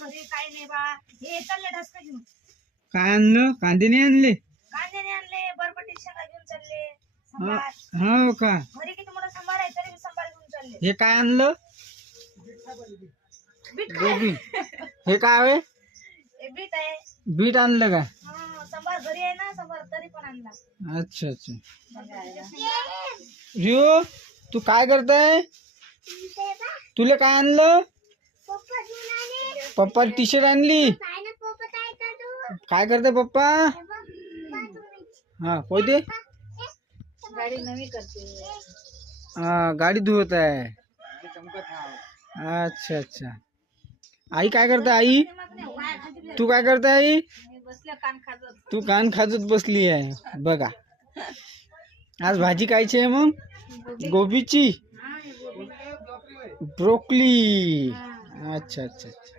घरी काही नाही बा. हे चालले ढसका घेऊन. काय आणलं? कांदे नाही आणले? कांद्याने आणले, बरबटी शेंगा घेऊन चालले. संभार. हो का? घरी किती मोठा संभार आहे तरी मी संभार घेऊन चालले. हे काय आणलं? बीट गोबी. हे काय आहे? हे बीट आहे. बीट आणलं का? हा, संभार घरी आहे ना, संभार तरी पण आणला. अच्छा अच्छा. रिओ तू काय करताय? तुला काय आणलं? पप्पा टी शर्ट आणली. काय करते पप्पा? हा पोते गाडी नवी करते. हा गाडी धुवत आहे. अच्छा अच्छा. आई काय करते? आई तू काय करते? आई बसल्या कान खाजत. तू कान खाजत बसली आहे बघा. आज भाजी कायची आहे मग? गोबीची. ब्रोकली. अच्छा अच्छा अच्छा.